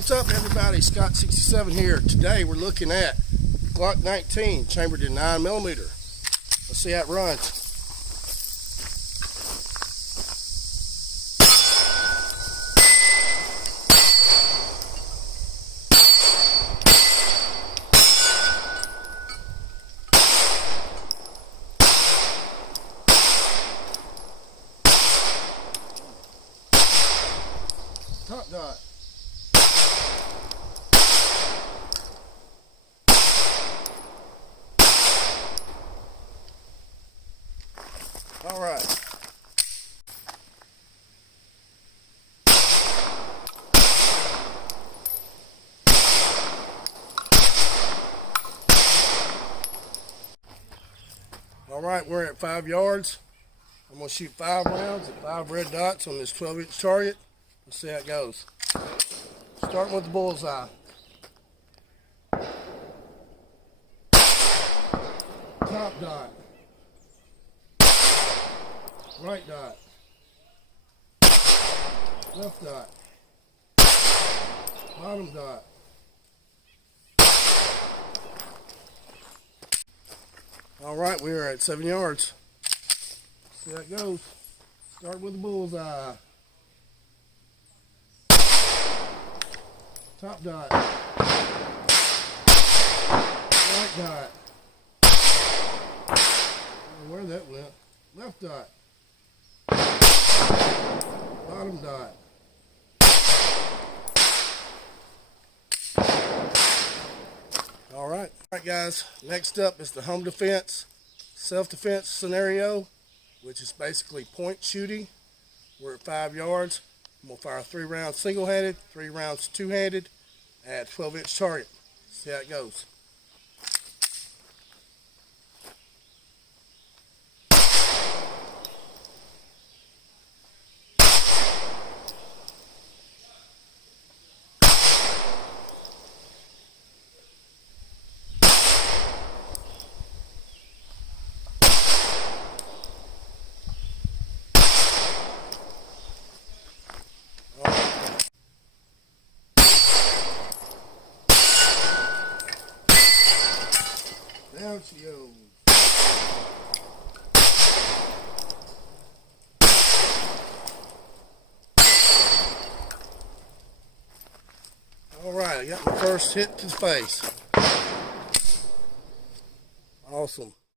What's up, everybody? Scott67 here. Today we're looking at Glock 19 chambered in 9mm. Let's see how it runs. Top dot. All right. All right, we're at 5 yards. I'm gonna shoot 5 rounds at 5 red dots on this 12-inch target. Let's see how it goes. Starting with the bullseye. Top dot. Right dot. Left dot. Bottom dot. All right, we are at 7 yards. See how it goes. Start with the bullseye. Top dot. Right dot. I don't know where that went. Left dot. Bottom dot. All right, guys. Next up is the home defense, self-defense scenario, which is basically point shooting. We're at 5 yards. I'm gonna fire 3 rounds single-handed, 3 rounds two-handed at 12-inch target. See how it goes. Down she goes. All right, I got my first hit to the face. Awesome.